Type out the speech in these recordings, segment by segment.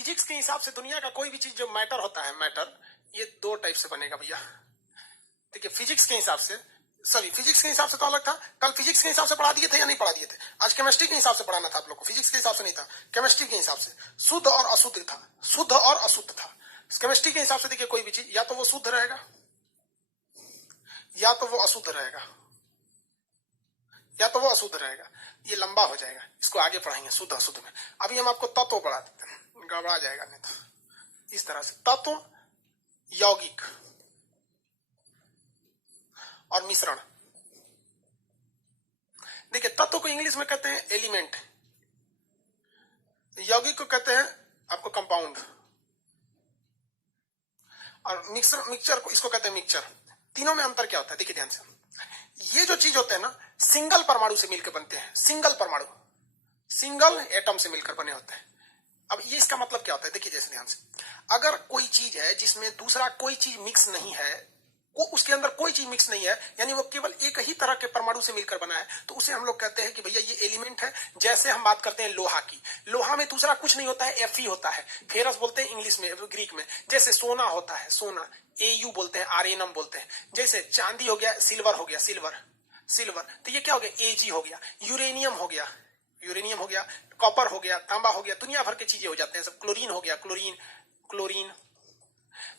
Physics के हिसाब से दुनिया का कोई भी चीज जो मैटर होता है, मैटर, ये दो टाइप से बनेगा भैया। देखिए फिजिक्स के हिसाब से, सॉरी फिजिक्स के हिसाब से तो अलग था, कल फिजिक्स के हिसाब से पढ़ा दिए थे या नहीं पढ़ा दिए थे? आज केमिस्ट्री के हिसाब से पढ़ाना था आप लोग को, फिजिक्स के हिसाब से नहीं था, केमिस्ट्री के हिसाब से। शुद्ध और अशुद्ध था, शुद्ध और अशुद्ध था। केमिस्ट्री के हिसाब से देखिए कोई भी चीज या तो वो शुद्ध रहेगा या तो वो अशुद्ध रहेगा, या तो वो अशुद्ध रहेगा। ये लंबा हो जाएगा, इसको आगे पढ़ाएंगे शुद्ध अशुद्ध में। अभी हम आपको तत्व पढ़ा देते हैं, गड़बड़ा जाएगा नहीं तो। इस तरह से तत्व, यौगिक और मिश्रण। देखिए तत्व को इंग्लिश में कहते हैं एलिमेंट, यौगिक को कहते हैं आपको कंपाउंड, और मिक्सचर को इसको कहते हैं मिक्सचर। तीनों में अंतर क्या होता है देखिए ध्यान से। ये जो चीज होते हैं ना, सिंगल परमाणु से मिलकर बनते हैं, सिंगल परमाणु, सिंगल एटम से मिलकर बने होते हैं। अब ये इसका मतलब क्या होता है देखिए जैसे ध्यान से, अगर कोई चीज है जिसमें दूसरा कोई चीज मिक्स नहीं है, वो उसके अंदर कोई चीज मिक्स नहीं है, यानी वो केवल एक ही तरह के परमाणु से मिलकर बना है, तो उसे हम लोग कहते हैं कि भैया ये एलिमेंट है। जैसे हम बात करते हैं लोहा की, लोहा में दूसरा कुछ नहीं होता है, Fe होता है, फेरस बोलते हैं इंग्लिश में, ग्रीक में। जैसे सोना होता है, सोना Au बोलते हैं, आर्यनम बोलते हैं। जैसे चांदी हो गया, सिल्वर हो गया, सिल्वर, तो ये क्या हो गया, Ag हो गया। यूरेनियम हो गया, कॉपर हो गया, तांबा हो गया, दुनिया भर के चीजें हो जाते हैं सब। क्लोरीन हो गया, क्लोरीन।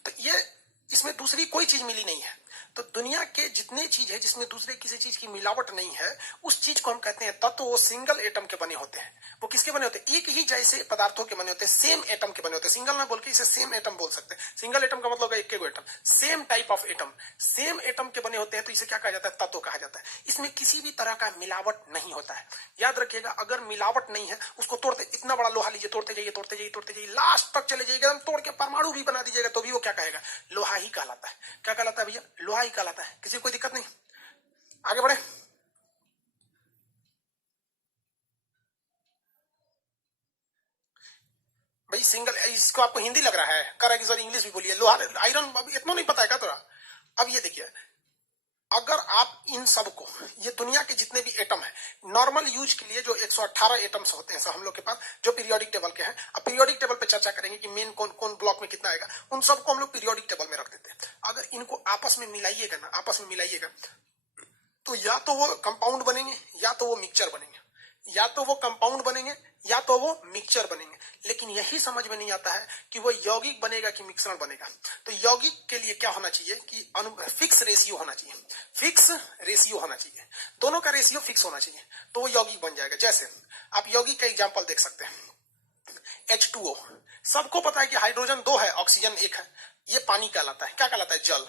तो ये इसमें दूसरी कोई चीज मिली नहीं है। तो दुनिया के जितने चीज है जिसमें दूसरे किसी चीज की मिलावट नहीं है, उस चीज को हम कहते हैं तत्व। वो सिंगल एटम के बने होते हैं। वो किसके बने होते हैं? एक ही जैसे पदार्थों के बने होते हैं, सेम एटम के बने होते हैं। सिंगल ना बोल के इसे सेम एटम बोल सकते हैं। सिंगल एटम का मतलब है एक atom, same type of atom, same atom के बने होते हैं, तो इसे क्या कहा जाता है? तत्व कहा जाता है। इसमें किसी भी तरह का मिलावट नहीं होता है। याद रखिएगा, अगर मिलावट नहीं है, उसको तोड़ते, इतना बड़ा लोहा लीजिए, तोड़ते जाइए, लास्ट तक चले जाइएगा, तोड़ के परमाणु भी बना दीजिएगा, तो भी वो क्या कहेगा? लोहा ही कहलाता है। क्या कहलाता है भैया? लोहा ही कहलाता है। किसी को कोई दिक्कत नहीं? आगे बढ़े। भाई सिंगल, इसको आपको हिंदी लग रहा है, करेक्ट, सॉरी इंग्लिश भी बोलिए। लोहा, आयरन, इतना नहीं पता है क्या तोरा? अब ये देखिए, अगर आप इन सबको, ये दुनिया के जितने भी एटम है, नॉर्मल यूज के लिए जो 118 एटम्स होते हैं हम लोग के पास, जो पीरियोडिक टेबल के हैं। अब पीरियोडिक टेबल पे चर्चा करेंगे कि मेन कौन कौन ब्लॉक में कितना आएगा। उन सबको हम लोग पीरियोडिक टेबल में रख देते हैं। अगर इनको आपस में मिलाइएगा ना, आपस में मिलाइएगा, तो या तो वो कंपाउंड बनेंगे या तो वो मिक्सचर बनेंगे, या तो वो कंपाउंड बनेंगे या तो वो मिक्सचर बनेंगे। लेकिन यही समझ में नहीं आता है कि वो यौगिक बनेगा कि मिश्रण बनेगा। तो यौगिक के लिए क्या होना चाहिए कि फिक्स रेशियो होना चाहिए, फिक्स रेशियो होना चाहिए, दोनों का रेशियो फिक्स होना चाहिए, तो वो यौगिक बन जाएगा। जैसे आप यौगिक का एग्जाम्पल देख सकते हैं, H2O। सबको पता है कि हाइड्रोजन 2 है, ऑक्सीजन 1 है। ये पानी कहलाता है। क्या कहलाता है? जल।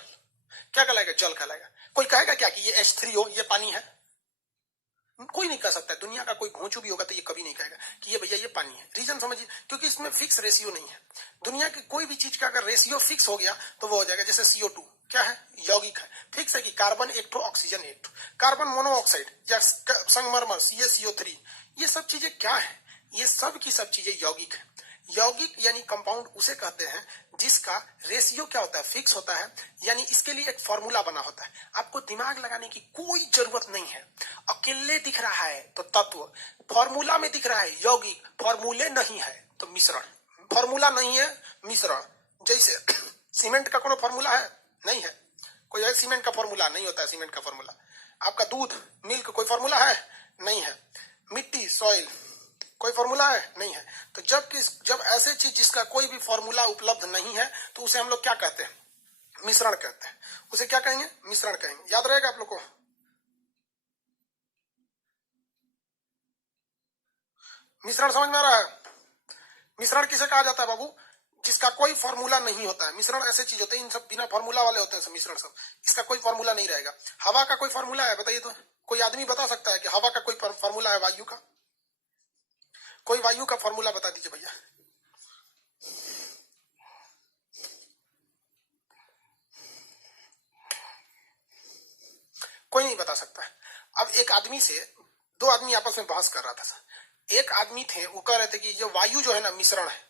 क्या कहलाएगा? जल कहलाएगा। कोई कहेगा क्या कि ये H3O ये पानी है? कोई नहीं कह सकता। दुनिया का कोई घोंचू भी होगा तो ये कभी नहीं कहेगा कि ये भैया ये पानी है। रीजन समझिए, क्योंकि इसमें फिक्स रेशियो नहीं है। दुनिया की कोई भी चीज का अगर रेशियो फिक्स हो गया तो वो हो जाएगा। जैसे CO2 क्या है? यौगिक है, फिक्स है कि कार्बन एक ठो, ऑक्सीजन एक ठो। कार्बन मोनोऑक्साइड या संगमरमर CaCO3, ये सब चीजें क्या है? ये सब की सब चीजें यौगिक है। यौगिक यानी कंपाउंड उसे कहते हैं जिसका रेशियो क्या होता है? फिक्स होता है। यानी इसके लिए एक फॉर्मूला बना होता है। आपको दिमाग लगाने की कोई जरूरत नहीं है। अकेले दिख रहा है तो तत्व, फॉर्मूला में दिख रहा है यौगिक, फॉर्मूले नहीं है तो मिश्रण। फॉर्मूला नहीं है, मिश्रण। जैसे सीमेंट का कोई फॉर्मूला है? नहीं है। कोई है सीमेंट का फॉर्मूला? नहीं होता है सीमेंट का फॉर्मूला। आपका दूध, मिल्क, कोई फॉर्मूला है? नहीं है। मिट्टी, सॉइल, कोई फॉर्मूला है? नहीं है। तो जब ऐसे चीज जिसका कोई भी फॉर्मूला उपलब्ध नहीं है, तो उसे हम लोग क्या कहते हैं? मिश्रण कहते हैं। उसे क्या कहेंगे? मिश्रण कहेंगे। याद रहेगा आप लोग को? मिश्रण समझ में आ रहा है? मिश्रण किसे कहा जाता है बाबू? जिसका कोई फॉर्मूला नहीं होता है। मिश्रण ऐसे चीज होते हैं, इन सब बिना फॉर्मूला वाले होते हैं सब मिश्रण सब। इसका कोई फॉर्मूला नहीं रहेगा। हवा का कोई फॉर्मूला है? बताइए तो। कोई आदमी बता सकता है कि हवा का कोई फॉर्मूला है? वायु का कोई, वायु का फॉर्मूला बता दीजिए भैया। कोई नहीं बता सकता है। अब एक आदमी से दो आदमी आपस में बहस कर रहा था। एक आदमी थे, वो कह रहे थे कि ये वायु जो है ना मिश्रण है,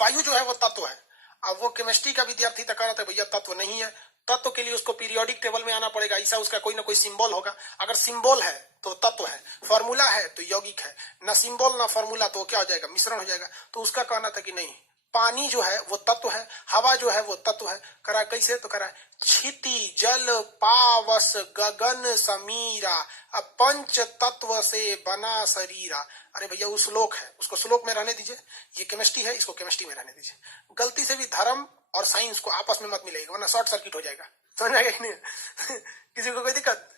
वायु जो है वो तत्व है। अब वो केमिस्ट्री का विद्यार्थी था, कह रहा था भैया तत्व नहीं है। तत्व के लिए उसको पीरियोडिक टेबल में आना पड़ेगा, ऐसा उसका कोई ना कोई सिंबल होगा। अगर सिंबल है तो तत्व है, फॉर्मूला है तो यौगिक है, ना सिंबल ना फॉर्मूला तो क्या हो जाएगा? मिश्रण हो जाएगा। तो उसका कहना था कि नहीं, पानी जो है वो तत्व है, हवा जो है वो तत्व है। करा कैसे? तो करा क्षिति जल पावस गगन समीरा, अब पंच तत्व से बना शरीरा। अरे भैया वो श्लोक है, उसको श्लोक में रहने दीजिए। ये केमिस्ट्री है, इसको केमिस्ट्री में रहने दीजिए। गलती से भी धर्म और साइंस को आपस में मत मिलाइएगा, वरना शॉर्ट सर्किट हो जाएगा। समझ आएगा कि नहीं? किसी को कोई दिक्कत?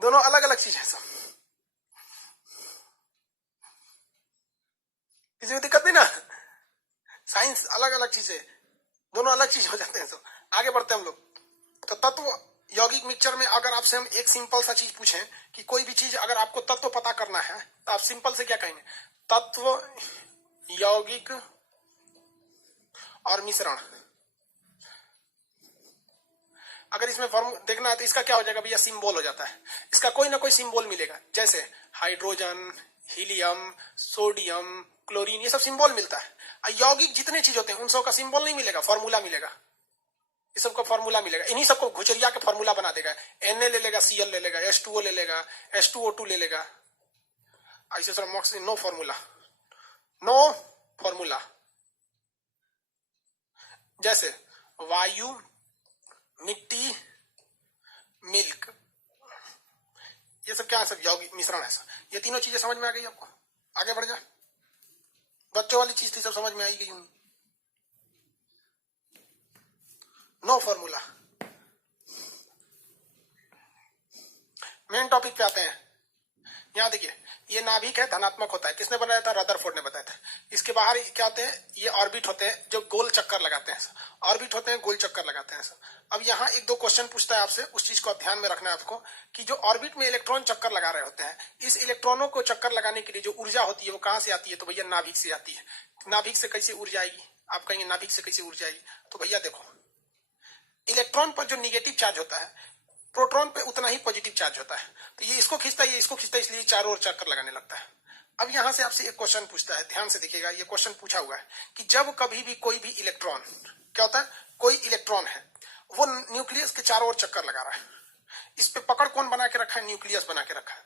दोनों अलग अलग चीज है सब। किसी को दिक्कत नहीं ना? साइंस अलग अलग चीज है, दोनों अलग चीज हो जाते हैं। सब आगे बढ़ते हैं हम लोग। तो तत्व यौगिक मिक्सचर में अगर आपसे हम एक सिंपल सा चीज पूछें कि कोई भी चीज अगर आपको तत्व पता करना है तो आप सिंपल से क्या कहेंगे? तत्व यौगिक और मिश्रण। अगर इसमें फॉर्म देखना है तो इसका क्या हो जाएगा भैया? सिंबल हो जाता है। इसका कोई ना कोई सिंबल मिलेगा, जैसे हाइड्रोजन, हीलियम, सोडियम, क्लोरीन, ये सब सिंबल मिलता है। यौगिक जितने चीज होते हैं उन सब का सिंबल नहीं मिलेगा, फॉर्मूला मिलेगा। इस सबका फॉर्मूला मिलेगा, इन्हीं सबको घुचरिया के फॉर्मूला बना देगा। Na ले लेगा, Cl ले लेगा, H2O ले लेगा, H2O2 ले लेगा। ऐसे सर मॉक्स नो फॉर्मूला, नो फॉर्मूला। जैसे वायु, मिट्टी, मिल्क, ये सब क्या है? सब यौगिक मिश्रण है। ये तीनों चीजें समझ में आ गई आपको? आगे बढ़ जा। बच्चों वाली चीज थी, सब समझ में आई गई होंगी। No formula. मेन टॉपिक पे आते हैं। यहाँ देखिए, ये नाभिक है, धनात्मक होता है। किसने बनाया था? रदरफोर्ड ने बताया था। इसके बाहर क्या होते हैं? ये ऑर्बिट होते हैं जो गोल चक्कर लगाते हैं। ऑर्बिट होते हैं, गोल चक्कर लगाते हैं। अब यहाँ एक दो क्वेश्चन पूछता है आपसे, उस चीज को ध्यान में रखना है आपको कि जो ऑर्बिट में इलेक्ट्रॉन चक्कर लगा रहे होते हैं, इस इलेक्ट्रॉनों को चक्कर लगाने के लिए जो ऊर्जा होती है वो कहाँ से आती है? तो भैया नाभिक से आती है। नाभिक से कैसे ऊर्जा आएगी? आप कहेंगे नाभिक से कैसे ऊर्जा आएगी? तो भैया देखो, इलेक्ट्रॉन पर जो निगेटिव चार्ज होता है, प्रोटॉन पे उतना ही पॉजिटिव चार्ज होता है। तो ये इसको खींचता है, ये इसको खींचता है, इसलिए चारों ओर चक्कर लगाने लगता है। अब यहां से आपसे एक क्वेश्चन पूछता है, ध्यान से देखिएगा। ये क्वेश्चन पूछा हुआ है कि जब कभी भी कोई भी इलेक्ट्रॉन, क्या होता है? कोई इलेक्ट्रॉन है, वो न्यूक्लियस के चारों ओर चक्कर लगा रहा है। इस पे पकड़ कौन बना के रखा है? न्यूक्लियस बना के रखा है।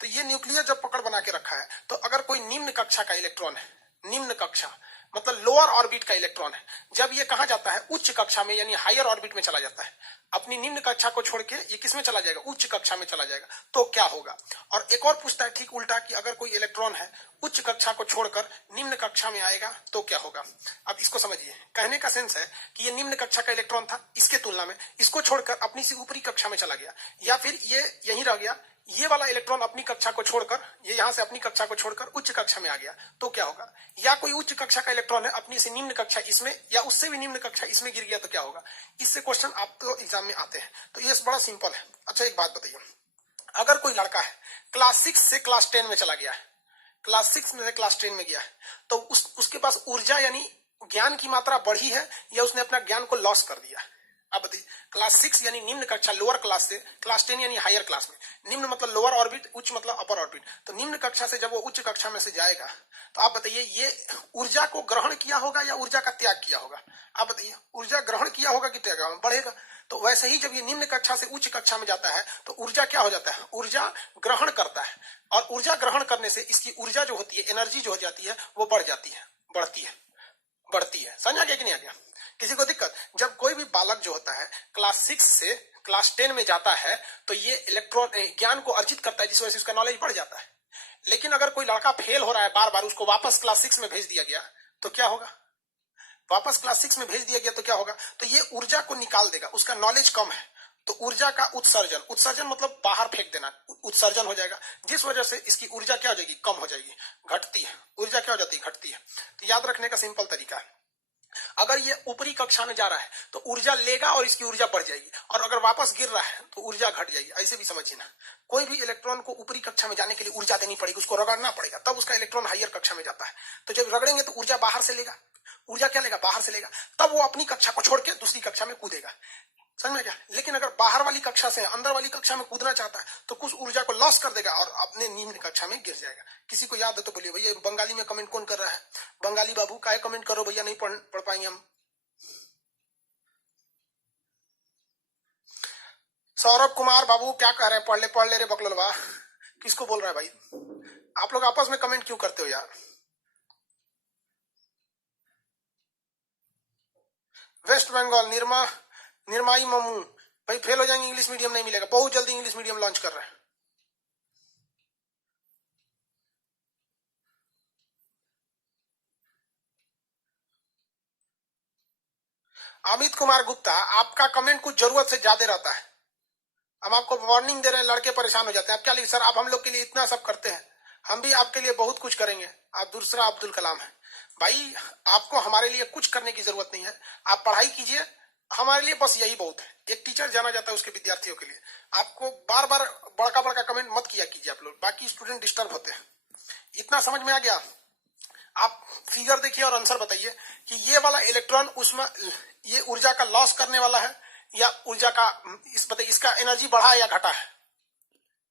तो ये न्यूक्लियस जब पकड़ बना के रखा है, तो अगर कोई निम्न कक्षा का इलेक्ट्रॉन है, निम्न कक्षा मतलब लोअर ऑर्बिट का इलेक्ट्रॉन है, जब ये कहा जाता है उच्च कक्षा में, यानी हायर ऑर्बिट में चला जाता है, अपनी निम्न कक्षा को छोड़ के ये किस में चला जाएगा? उच्च कक्षा में चला जाएगा, तो क्या होगा? और एक और पूछता है ठीक उल्टा कि अगर कोई इलेक्ट्रॉन है उच्च कक्षा को छोड़कर निम्न कक्षा में आएगा तो क्या होगा? अब इसको समझिए, कहने का सेंस है कि ये निम्न कक्षा का इलेक्ट्रॉन था, इसके तुलना में इसको छोड़कर अपनी सी ऊपरी कक्षा में चला गया, या फिर ये यहीं रह गया, ये वाला इलेक्ट्रॉन अपनी कक्षा को छोड़कर, ये यहां से अपनी कक्षा को छोड़कर उच्च कक्षा में आ गया, तो क्या होगा? या कोई उच्च कक्षा का इलेक्ट्रॉन है, अपनी से निम्न कक्षा इसमें या उससे भी निम्न कक्षा इसमें गिर गया, तो क्या होगा? इससे क्वेश्चन आपको एग्जाम में आते हैं। तो ये बड़ा सिंपल है। अच्छा एक बात बताइए, अगर कोई लड़का है क्लास 6 से क्लास 10 में चला गया है, क्लास 6 में से क्लास 10 में गया है, तो उसके पास ऊर्जा यानी ज्ञान की मात्रा बढ़ी है या उसने अपना ज्ञान को लॉस कर दिया? अब बताइए, क्लास 6 यानी निम्न कक्षा लोअर क्लास से, क्लास 10 यानी हायर क्लास में, निम्न मतलब लोअर ऑर्बिट, उच्च मतलब अपर ऑर्बिट। तो निम्न कक्षा से जब वो उच्च कक्षा में से जाएगा, तो आप बताइए ये ऊर्जा को ग्रहण किया होगा या ऊर्जा का त्याग किया होगा? आप बताइए, ऊर्जा ग्रहण किया होगा कि त्याग? बढ़ेगा। तो वैसे ही जब ये निम्न कक्षा से उच्च कक्षा में जाता है तो ऊर्जा क्या हो जाता है? ऊर्जा ग्रहण करता है, और ऊर्जा ग्रहण करने से इसकी ऊर्जा जो होती है, एनर्जी जो हो जाती है, वो बढ़ जाती है, बढ़ती है। समझ आ गया कि नहीं आ गया? किसी को दिक्कत? जब कोई भी बालक जो होता है क्लास 6 से क्लास 10 में जाता है तो ये इलेक्ट्रॉन ज्ञान को अर्जित करता है, जिस वजह से उसका नॉलेज बढ़ जाता है। लेकिन अगर कोई लड़का फेल हो रहा है बार बार, उसको वापस क्लास 6 में भेज दिया गया तो क्या होगा? वापस क्लास 6 में भेज दिया गया तो क्या होगा? तो ये ऊर्जा को निकाल देगा, उसका नॉलेज कम है, तो ऊर्जा का उत्सर्जन, उत्सर्जन मतलब बाहर फेंक देना, उत्सर्जन हो जाएगा, जिस वजह से इसकी ऊर्जा क्या हो जाएगी? कम हो जाएगी, घटती है। ऊर्जा क्या हो जाती है? घटती है। तो याद रखने का सिंपल तरीका है, अगर ये ऊपरी कक्षा में जा रहा है तो ऊर्जा लेगा और इसकी ऊर्जा बढ़ जाएगी, और अगर वापस गिर रहा है तो ऊर्जा घट जाएगी। ऐसे भी समझिए ना, कोई भी इलेक्ट्रॉन को ऊपरी कक्षा में जाने के लिए ऊर्जा देनी पड़ेगी, उसको रगड़ना पड़ेगा, तब उसका इलेक्ट्रॉन हायर कक्षा में जाता है। तो जब रगड़ेंगे तो ऊर्जा बाहर से लेगा, ऊर्जा क्या लेगा? बाहर से लेगा, तब वो अपनी कक्षा को छोड़ के दूसरी कक्षा में कूदेगा। समझ में क्या? लेकिन अगर बाहर वाली कक्षा से अंदर वाली कक्षा में कूदना चाहता है तो कुछ ऊर्जा को लॉस कर देगा और अपने निम्न कक्षा में गिर जाएगा। किसी को याद है तो बोलिए। भैया बंगाली में कमेंट कौन कर रहा है? बंगाली बाबू काहे कमेंट करो भैया, नहीं पढ़ पाएंगे हम। सौरभ कुमार बाबू क्या कह रहे हैं? पढ़ ले रे बकलवा। किसको बोल रहा है भाई? आप लोग आपस में कमेंट क्यों करते हो यार? वेस्ट बंगाल निर्माई ममू भाई फेल हो जाएंगे, इंग्लिश मीडियम नहीं मिलेगा, बहुत जल्दी इंग्लिश मीडियम लॉन्च कर रहे हैं। अमित कुमार गुप्ता, आपका कमेंट कुछ जरूरत से ज्यादा रहता है। हम आपको वार्निंग दे रहे हैं, लड़के परेशान हो जाते हैं। आप क्या लिखे सर, आप हम लोग के लिए इतना सब करते हैं, हम भी आपके लिए बहुत कुछ करेंगे। आप दूसरा अब्दुल कलाम है भाई, आपको हमारे लिए कुछ करने की जरूरत नहीं है। आप पढ़ाई कीजिए, हमारे लिए बस यही बहुत है। एक टीचर जाना जाता है उसके विद्यार्थियों के लिए। आपको बार बार बड़का बड़का कमेंट मत किया कीजिए आप लोग, बाकी स्टूडेंट डिस्टर्ब होते हैं। इतना समझ में आ गया? आप फिगर देखिए और आंसर बताइए कि ये वाला इलेक्ट्रॉन उसमें ये ऊर्जा का लॉस करने वाला है या ऊर्जा का बताइए इसका एनर्जी बढ़ा है या घटा है।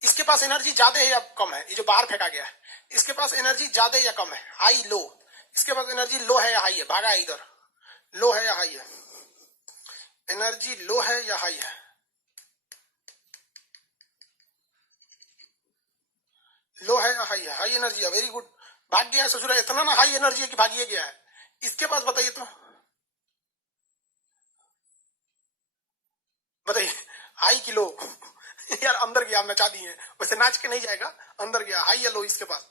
इसके पास एनर्जी ज्यादा है या कम है? ये जो बाहर फेंका गया है, इसके पास एनर्जी ज्यादा है या कम है? High low? इसके पास एनर्जी लो है या हाई है? भागा है इधर, लो है या हाई है? एनर्जी लो है या हाई है? लो है या हाई है? हाई एनर्जी है, वेरी गुड। भाग गया है ससुरा, इतना ना हाई एनर्जी है कि भागिए गया है। इसके पास बताइए तो, बताइए हाई की लो? यार अंदर गया, नचा दिए, वैसे नाच के नहीं जाएगा, अंदर गया। हाई या लो इसके पास?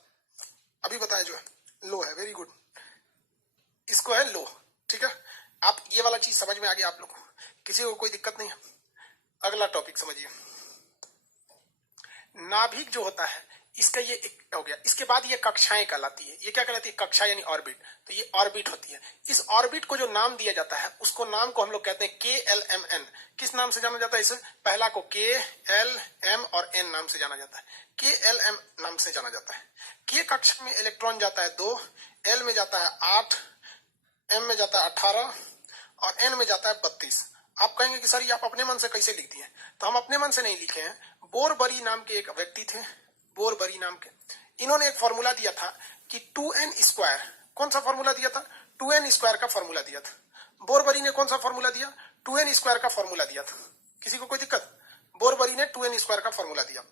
अभी बताएं जो है, लो है, वेरी गुड। इसको है लो, ठीक है। आप ये वाला चीज समझ में आ गया आप लोग को, किसी को कोई दिक्कत नहीं है? अगला टॉपिक समझिए, नाभिक जो होता है इसका ये एक हो गया। इसके बाद ये कक्षाएं कहलाती है। ये क्या कहलाती है? कक्षा यानी ऑर्बिट। तो ये ऑर्बिट होती है। इस ऑर्बिट को जो नाम दिया जाता है उसको नाम को हम लोग कहते हैं KLMN। किस नाम से जाना जाता है इसे? पहला को KLM और N नाम से जाना जाता है। KLM नाम से जाना जाता है। K कक्षा में इलेक्ट्रॉन जाता है 2, L में जाता है 8, M में जाता है 18 और N में जाता है 32। आप कहेंगे कि सर ये आप अपने मन से कैसे लिख दिए? तो हम अपने मन से नहीं लिखे हैं। बोरबरी नाम के एक व्यक्ति थे, बोरबरी नाम के, इन्होंने एक फॉर्मूला दिया था कि 2n स्क्वायर। कौन सा फॉर्मूला दिया था? 2n स्क्वायर का फॉर्मूला दिया था। बोरबरी ने कौन सा फॉर्मूला दिया? 2n स्क्वायर का फॉर्मूला दिया था। किसी को कोई दिक्कत? बोरबरी ने 2n स्क्वायर का फॉर्मूला दिया।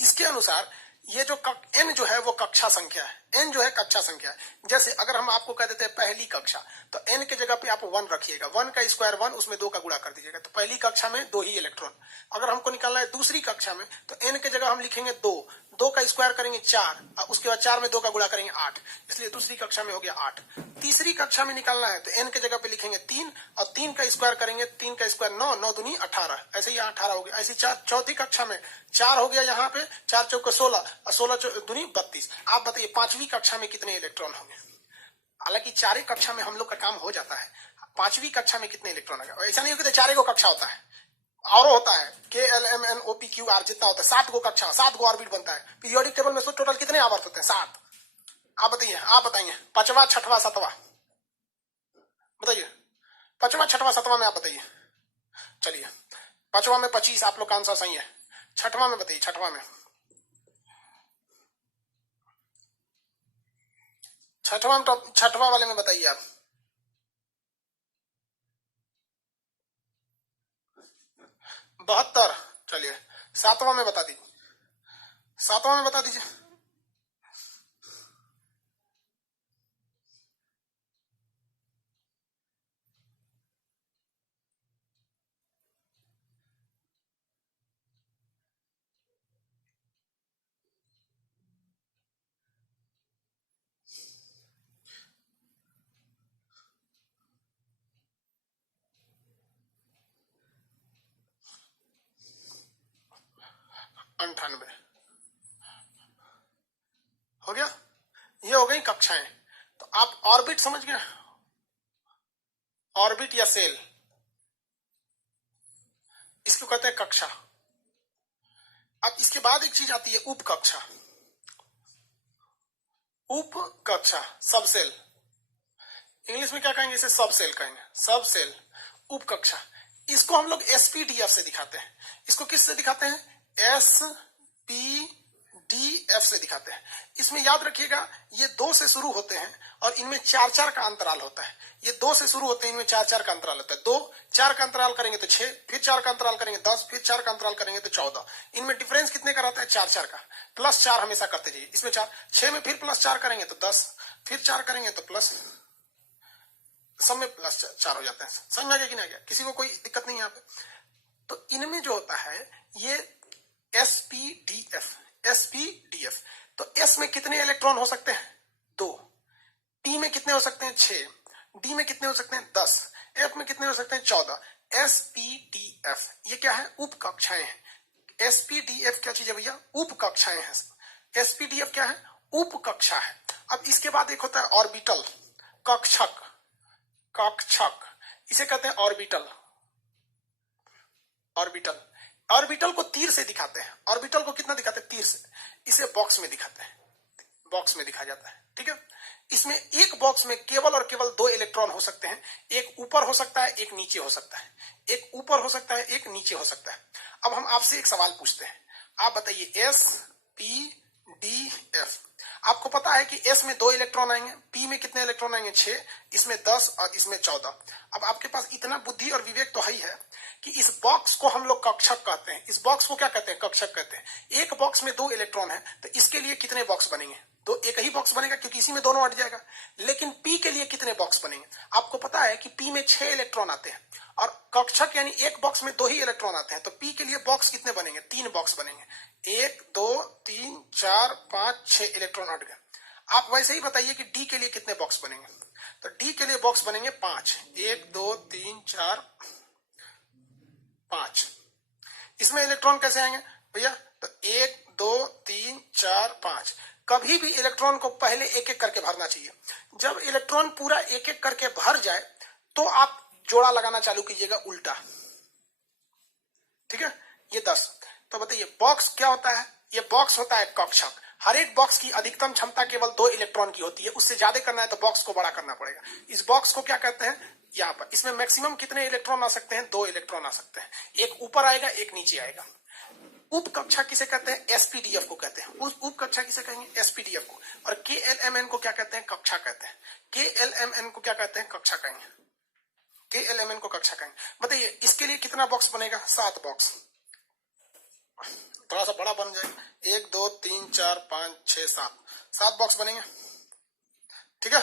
इसके अनुसार ये जो n जो है वो कक्षा संख्या है, n जो है कक्षा संख्या है। जैसे अगर हम आपको कह देते हैं पहली कक्षा, तो n के जगह पे आप 1 रखिएगा, 1 का स्क्वायर 1, उसमें 2 का गुणा कर दीजिएगा, तो पहली कक्षा में 2 ही इलेक्ट्रॉन। अगर हमको निकालना है दूसरी कक्षा में, तो n के जगह हम लिखेंगे 2, 2 का स्क्वायर करेंगे 4 और उसके बाद 4 में 2 का गुणा करेंगे 8, इसलिए दूसरी कक्षा में हो गया 8। तीसरी कक्षा में निकालना है तो n के जगह पे लिखेंगे 3 और 3 का स्क्वायर करेंगे, 3 का स्क्वायर 9, 9 दूनी 18, ऐसे यहाँ 18 हो गया। ऐसी चौथी कक्षा में 4 हो गया, यहाँ पे 4 चौके 16 और 16 दूनी 32। आप बताइए पांचवी कक्षा में कितने इलेक्ट्रॉन होंगे? हालांकि 4 कक्षा में हम लोग का काम हो जाता है, पांचवी कक्षा में कितने इलेक्ट्रॉन आएगा? ऐसा नहीं होता 4 कक्षा होता है, और होता है KLMNOPQR जितना होता है, 7 कक्षा, 7 ऑर्बिट बनता है। पीरियोडिक टेबल में टोटल कितने आवर्त होते हैं? 7। आप बताइए, आप बताइए पांचवा, छठवा, सातवा, बताइए पांचवा, छठवा, सातवा में आप बताइए। चलिए पांचवा में 25, आप लोग का आंसर सही है। छठवा में बताइए, छठवा में, छठवा में, छठवा वाले में बताइए आप। 72। चलिए सातवां में बता दीजिए, सातवां में बता दीजिए। अंठानवे हो गया। ये हो गई कक्षाएं। तो आप ऑर्बिट समझ गए? ऑर्बिट या सेल, इसको कहते हैं कक्षा। अब इसके बाद एक चीज आती है उप कक्षा। उप कक्षा, सब सेल, इंग्लिश में क्या कहेंगे इसे? सब सेल कहेंगे, सब सेल, उप कक्षा। इसको हम लोग SPDF से दिखाते हैं। इसको किस से दिखाते हैं? SPDF से दिखाते हैं। इसमें याद रखिएगा ये 2 से शुरू होते हैं और इनमें 4-4 का अंतराल होता है। ये 2 से शुरू होते हैं, इनमें 4-4 का अंतराल होता है। 2, 4 का अंतराल करेंगे तो 6, फिर 4 का अंतराल करेंगे 10, फिर 4 का अंतराल करेंगे तो 14। इनमें डिफरेंस कितने का रहता है? 4-4 का। +4 हमेशा करते जाइए। इसमें 4, 6 में फिर +4 करेंगे तो 10, फिर 4 करेंगे तो प्लस सब में प्लस 4 हो जाते हैं। समझ में आ गया कि नहीं आ गया? किसी को कोई दिक्कत नहीं है यहाँ पे? तो इनमें जो होता है ये एसपीडीएफ। तो एस में कितने इलेक्ट्रॉन हो सकते हैं? 2। पी में कितने हो सकते हैं? 6। डी में कितने हो सकते हैं? 10। एफ में कितने हो सकते हैं? 14। एसपीडीएफ ये क्या है? उप कक्षाएं हैं। एसपीडीएफ क्या चीज है भैया? उप कक्षाएं हैं। एसपीडीएफ क्या है? उप कक्षा है। अब इसके बाद एक होता है ऑर्बिटल, कक्षक। कक्षक इसे कहते हैं ऑर्बिटल। ऑर्बिटल, ऑर्बिटल को तीर से दिखाते हैं। ऑर्बिटल को कितना दिखाते हैं? तीर से। इसे बॉक्स में दिखाते हैं, बॉक्स में दिखाया जाता है। ठीक है, इसमें एक बॉक्स में केवल और केवल 2 इलेक्ट्रॉन हो सकते हैं। एक ऊपर हो सकता है, एक नीचे हो सकता है। एक ऊपर हो सकता है, एक नीचे हो सकता है। अब हम आपसे एक सवाल पूछते हैं, आप बताइए एस पी डी एफ। आपको पता है कि एस में 2 इलेक्ट्रॉन आएंगे, पी में कितने इलेक्ट्रॉन आएंगे? 6, इसमें 10 और इसमें 14। अब आपके पास इतना बुद्धि और विवेक तो है ही है कि इस बॉक्स को हम लोग कक्षक कहते हैं। इस बॉक्स को क्या कहते हैं? कक्षक कहते हैं। एक बॉक्स में 2 इलेक्ट्रॉन है, तो इसके लिए कितने बॉक्स बनेंगे? तो एक ही बॉक्स बनेगा क्योंकि इसी में दोनों अट जाएगा। लेकिन पी के लिए कितने बॉक्स बनेंगे? आपको पता है कि पी में 6 इलेक्ट्रॉन आते हैं और कक्षक यानी एक बॉक्स में 2 ही इलेक्ट्रॉन आते हैं। तो पी के लिए बॉक्स कितने बनेंगे? 3 बॉक्स बनेंगे। 1 2 3 4 5 6 इलेक्ट्रॉन हट गए। आप वैसे ही बताइए कि डी के लिए कितने बॉक्स बनेंगे? तो डी के लिए बॉक्स बनेंगे 5। 1 2 3 4 5। इसमें इलेक्ट्रॉन कैसे आएंगे भैया? तो 1 2 3 4 5। कभी भी इलेक्ट्रॉन को पहले एक एक करके भरना चाहिए। जब इलेक्ट्रॉन पूरा एक एक करके भर जाए तो आप जोड़ा लगाना चालू कीजिएगा उल्टा। ठीक है, ये 10। तो बताइए बॉक्स क्या होता है? ये बॉक्स होता है कक्षक। हर एक बॉक्स की अधिकतम क्षमता केवल 2 इलेक्ट्रॉन की होती है। उससे ज्यादा करना है तो बॉक्स को बड़ा करना पड़ेगा। इस बॉक्स को क्या कहते हैं? यहाँ पर इसमें मैक्सिमम कितने इलेक्ट्रॉन आ सकते हैं? 2 इलेक्ट्रॉन आ सकते हैं। एक ऊपर आएगा, एक नीचे आएगा। उप कक्षा किसे कहते हैं? एसपीडीएफ को कहते हैं। उस उप कक्षा किसे कहेंगे? एसपीडीएफ को। और केएलएमएन को क्या कहते हैं? कक्षा कहते हैं। केएलएमएन को क्या कहते हैं? कक्षा कहेंगे। केएलएमएन को कक्षा कहेंगे। बताइए इसके लिए कितना बॉक्स बनेगा? 7 बॉक्स। थोड़ा सा बड़ा बन जाएगा। 1 2 3 4 5 6 7। 7 बॉक्स बनेंगे। ठीक है,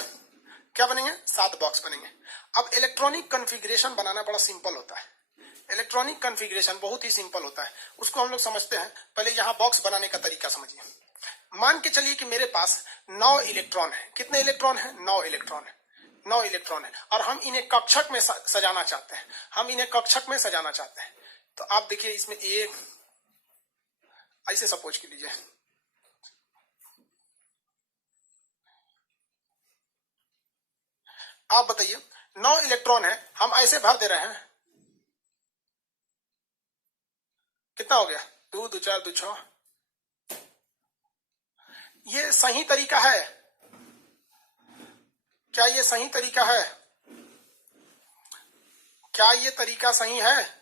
क्या बनेंगे? 7 बॉक्स बनेंगे। अब इलेक्ट्रॉनिक कॉन्फ़िगरेशन बनाना बड़ा सिंपल होता है। इलेक्ट्रॉनिक कॉन्फ़िगरेशन बहुत ही सिंपल होता है, उसको हम लोग समझते हैं। पहले यहां बॉक्स बनाने का तरीका समझिए। मान के चलिए कि मेरे पास 9 इलेक्ट्रॉन है। कितने इलेक्ट्रॉन है? 9 इलेक्ट्रॉन है। 9 इलेक्ट्रॉन है और हम इन्हें कक्षक में सजाना चाहते हैं। हम इन्हें कक्षक में सजाना चाहते हैं। तो आप देखिए इसमें एक ऐसे सपोज कर लीजिए, आप बताइए 9 इलेक्ट्रॉन है, हम ऐसे भर दे रहे हैं। कितना हो गया? 2 2 4 2 6। ये सही तरीका है? क्या ये सही तरीका है? क्या ये तरीका सही है?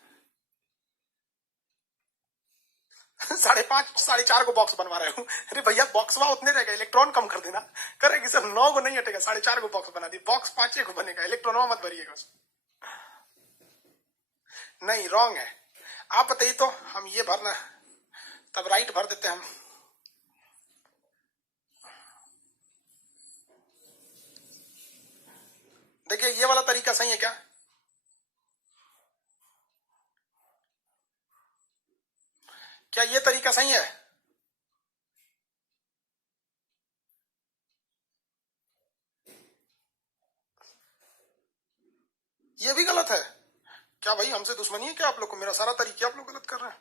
5.5 4.5 को बॉक्स बनवा रहे हूँ। अरे भैया बॉक्स वहां उतने रहेगा, इलेक्ट्रॉन कम कर देना। करेगी सर 9 को नहीं हटेगा, 4.5 को बॉक्स बना दी। बॉक्स 5 को बनेगा, इलेक्ट्रॉन मत भरिएगा। नहीं, रॉन्ग है। आप बताइए तो हम ये भरना, तब राइट भर देते हैं हम। देखिए ये वाला तरीका सही है क्या? क्या ये तरीका सही है? ये भी गलत है क्या? भाई हमसे दुश्मनी है क्या आप लोग को? मेरा सारा तरीका आप लोग गलत कर रहे हैं।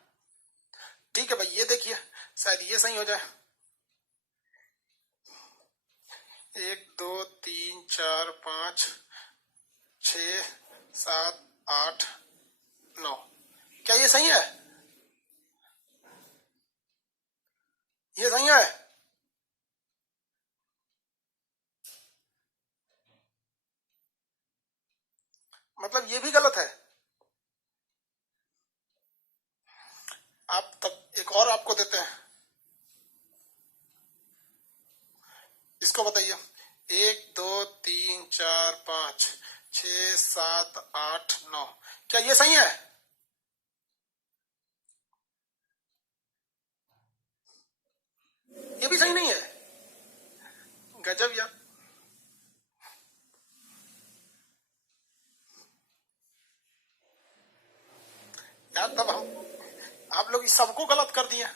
ठीक है भाई, ये देखिए शायद ये सही हो जाए। 1 2 3 4 5 6 7 8 9। क्या ये सही है? ये सही है? मतलब ये भी गलत है? आप तब एक और आपको देते हैं, इसको बताइए। 1 2 3 4 5 6 7 8 9। क्या ये सही है? ये भी सही नहीं है? गजब यार। इस सबको गलत कर दिया,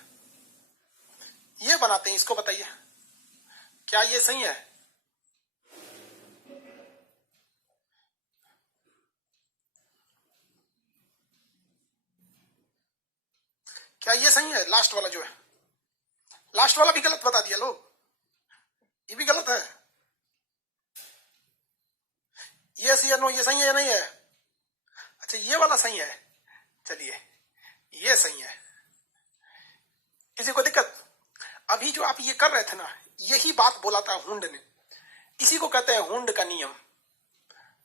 ये बनाते हैं, इसको बताइए क्या ये सही है? क्या ये सही है? लास्ट वाला जो है, लास्ट वाला भी गलत बता दिया लोग, ये भी गलत है। यस या नो, ये सही है या नहीं है? अच्छा ये वाला सही है, चलिए ये सही है। किसी को दिक्कत? अभी जो आप ये कर रहे थे ना, यही बात बोला था हुंड ने, इसी को कहते हैं हुंड का नियम।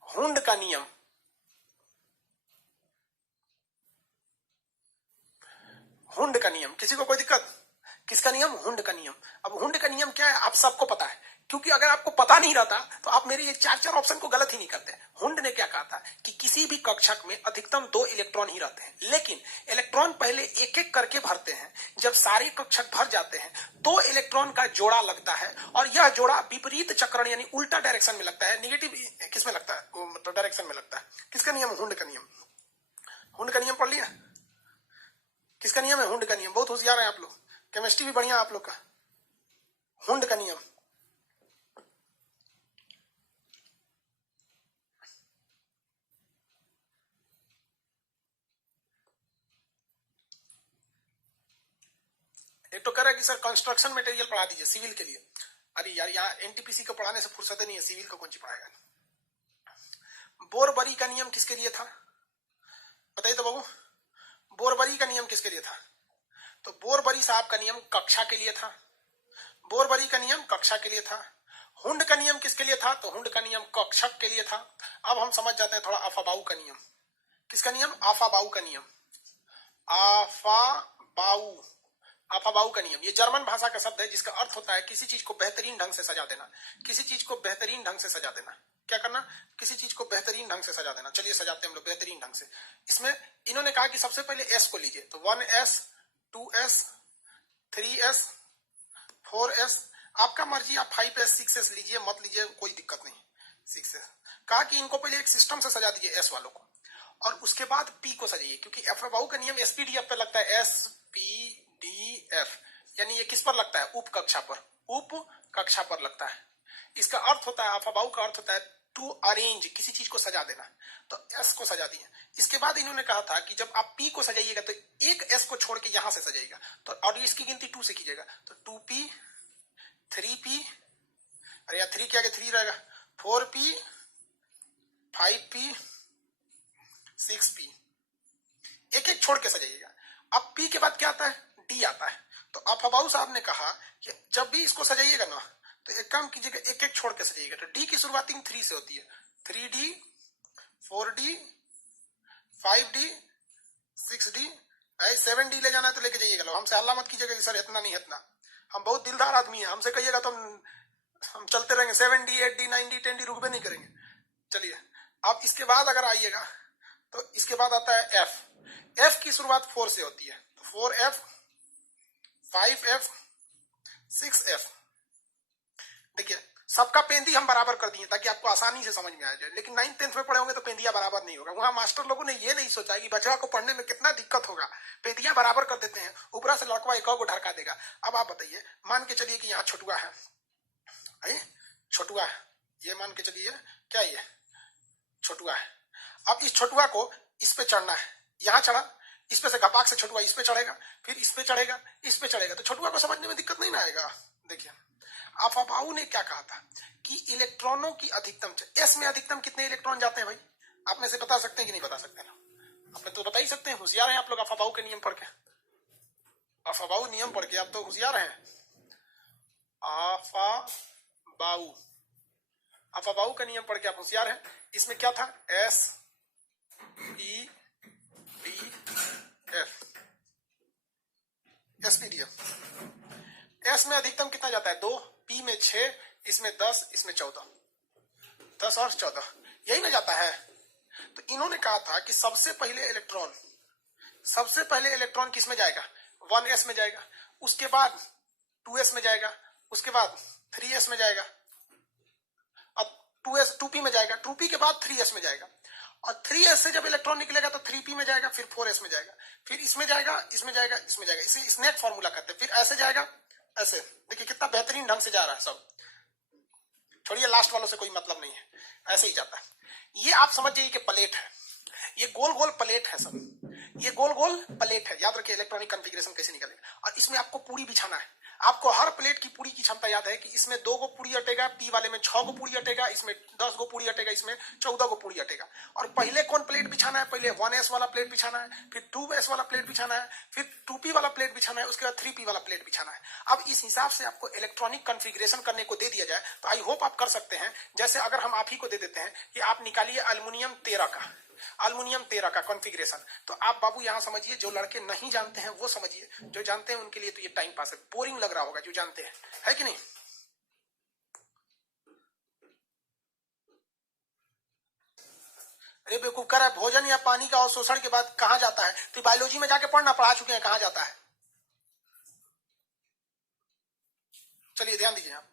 हुंड का नियम, हुंड का नियम। किसी को कोई दिक्कत? किसका नियम? हुंड का नियम। अब हुंड का नियम क्या है आप सबको पता है, क्योंकि अगर आपको पता नहीं रहता तो आप मेरे ये चार चार ऑप्शन को गलत ही नहीं करते। हुंड ने क्या कहा था कि किसी भी कक्षक में अधिकतम 2 इलेक्ट्रॉन ही रहते हैं, लेकिन इलेक्ट्रॉन पहले एक एक करके भरते हैं। जब सारे कक्षक भर जाते हैं तो इलेक्ट्रॉन का जोड़ा लगता है, और यह जोड़ा विपरीत चक्रण यानी उल्टा डायरेक्शन में लगता है। निगेटिव किसमें लगता है? मतलब डायरेक्शन में लगता है। किसका नियम? हुंड का नियम। हुंड का नियम पढ़ लिया? किसका नियम है? हुंड का नियम। बहुत होशियार है आप लोग, केमिस्ट्री भी बढ़िया आप लोग का। हुंड का नियम, एक तो कह रहा है कि सर कंस्ट्रक्शन मटेरियल पढ़ा दीजिए सिविल के लिए। अरे यार यहाँ एनटीपीसी को पढ़ाने से फुर्सत नहीं है, सिविल को कौन सी पढ़ाएगा। बोरबरी का नियम किसके लिए था बताइए तो बाबू? बोरबरी का नियम किसके लिए था? तो बोरबरी साहब का नियम कक्षा के लिए था। बोरबरी का नियम कक्षा के लिए था। हुंड का नियम किसके लिए था? तो हुंड का नियम कक्षक के लिए था। अब हम समझ जाते हैं थोड़ा आफाबाऊ का नियम। किसका नियम? आफाबाऊ का नियम। आफाबाऊ, आफाबाऊ का नियम, ये जर्मन भाषा का शब्द है जिसका अर्थ होता है किसी चीज को बेहतरीन ढंग से सजा देना। किसी चीज को बेहतरीन ढंग से सजा देना, क्या करना? किसी चीज को बेहतरीन ढंग से सजा देना। चलिए सजाते हैं हम लोग बेहतरीन ढंग से। इसमें इन्होंने कहा कि सबसे पहले एस को लीजिए, तो 1s 2s 3s 4s, आपका मर्जी, आप 5s 6s लीजिए, मत लीजिए कोई दिक्कत नहीं। 6s कहा कि इनको पहले एक सिस्टम से सजा दीजिए एस वालों को, और उसके बाद पी को सजाइए, क्योंकि एफबाऊ का नियम एसपीडीएफ पे लगता है। एसपीडीएफ यानी ये किस पर लगता है? उप कक्षा पर, उप कक्षा पर लगता है। इसका अर्थ होता है, अफबाऊ का अर्थ होता है टू अरेंज, किसी चीज को सजा देना। तो एस को सजा दिया। इसके बाद इन्होंने कहा था कि जब आप पी को सजाइएगा तो एक एस को छोड़ के यहां से सजाइएगा, तो और इसकी गिनती 2 से कीजिएगा, तो 2p 3p, अरे यार 3 के आगे 3 रहेगा, 4p 5p 6p, एक एक छोड़ के सजाइएगा। अब पी के बाद क्या आता है? डी आता है। तो अफबाऊ साहब ने कहा कि जब भी इसको सजाइएगा ना तो एक काम कीजिएगा, एक एक छोड़ के सजाइएगा। तो डी की शुरुआत 3 से होती है, 3d 4d 5d 6d, 7d ले जाना है तो लेके जाइएगा। लो हमसे हल्ला मत कीजिएगा कि सर इतना नहीं इतना, हम बहुत दिलदार आदमी है, हमसे कहिएगा तो हम चलते रहेंगे। 7d 8d 9d 10d रुकबे नहीं करेंगे। चलिए अब इसके बाद अगर आइएगा तो इसके बाद आता है एफ। एफ की शुरुआत 4 से होती है, तो 4f 5f 6f। देखिए सबका पेंदी हम बराबर कर दिए ताकि आपको आसानी से समझ में आ जाए, लेकिन 9th 10th में पढ़े होंगे तो पेंदिया बराबर नहीं होगा। वहां मास्टर लोगों ने ये नहीं सोचा कि बच्चा को पढ़ने में कितना दिक्कत होगा, पेंदिया बराबर कर देते हैं, ऊपरा से लड़कवा एक को ढरका देगा। अब आप बताइए, मान के चलिए कि यहाँ छोटुआ है, छोटुआ है, ये मान के चलिए क्या ये छोटुआ है। अब इस छोटुआ को इस पे चढ़ना है, यहां चढ़ा, इस पे से घपाक से छोटुआ इस पे चढ़ेगा, फिर इस पे चढ़ेगा, इस पे चढ़ेगा, तो छोटुआ को समझने में दिक्कत नहीं ना आएगा। देखिए अफबाऊ ने क्या कहा था कि इलेक्ट्रॉनों की अधिकतम, एस में अधिकतम कितने इलेक्ट्रॉन जाते हैं भाई? आप में से बता सकते हैं कि नहीं बता सकते ना? आप तो बता ही सकते हैं, होशियार हैं आप लोग अफबाऊ के नियम पढ़ के। अफबाऊ नियम पढ़ के आप तो होशियार हैं। अफबाऊ, अफबाऊ का नियम पढ़ के आप होशियार हैं। इसमें क्या था? S E D F, SPDF. S में अधिकतम कितना जाता है? 2, पी में 6, इसमें 10, इसमें 14, 10 और 14 यही ना जाता है। तो इन्होंने कहा था कि सबसे पहले इलेक्ट्रॉन किस में जाएगा? 1s में जाएगा, उसके बाद 2s में जाएगा, उसके बाद 3s में जाएगा, अब 2p में जाएगा, 2p के बाद 3s में जाएगा, और 3s से जब इलेक्ट्रॉन निकलेगा तो 3p में जाएगा, फिर 4s में जाएगा, फिर इसमें जाएगा, इसमें जाएगा, इसमें जाएगा, इसे स्नेक फॉर्मूला कहते हैं। फिर ऐसे जाएगा, ऐसे देखिए कितना बेहतरीन ढंग से जा रहा है सब। छोड़िए लास्ट वालों से कोई मतलब नहीं है, ऐसे ही जाता है। ये आप समझ जाइए कि प्लेट है, ये गोल गोल प्लेट है सब, ये गोल गोल प्लेट है। याद रखिए इलेक्ट्रॉनिक कॉन्फ़िगरेशन कैसे निकलेगा। और इसमें आपको पूरी बिछाना है। आपको हर प्लेट की पूरी की क्षमता याद है कि इसमें 2 गो पूरी अटेगा, पी वाले में 6 गो पूरी अटेगा, इसमें 10 गो पूरी अटेगा, इसमें 14 गो पूरी अटेगा। और पहले कौन प्लेट बिछाना है? पहले 1s वाला प्लेट बिछाना है, फिर 2s वाला प्लेट बिछाना है, फिर 2p वाला प्लेट बिछाना है, उसके बाद 3p वाला प्लेट बिछाना है। अब इस हिसाब से आपको इलेक्ट्रॉनिक कॉन्फ़िगरेशन करने को दे दिया जाए तो आई होप आप कर सकते हैं। जैसे अगर हम आप ही को दे देते हैं कि आप निकालिए अल्युमिनियम 13 का कॉन्फ़िगरेशन, तो आप बाबू यहां समझिए, जो लड़के नहीं जानते हैं वो समझिए, जो जानते हैं उनके लिए तो ये टाइम पास है, बोरिंग लग रहा होगा जो जानते हैं, है कि नहीं? अरे बेवकूफ कर, भोजन या पानी का अवशोषण के बाद कहां जाता है? तो बायोलॉजी में जाके पढ़ा चुके हैं, कहां जाता है? चलिए ध्यान दीजिए आप।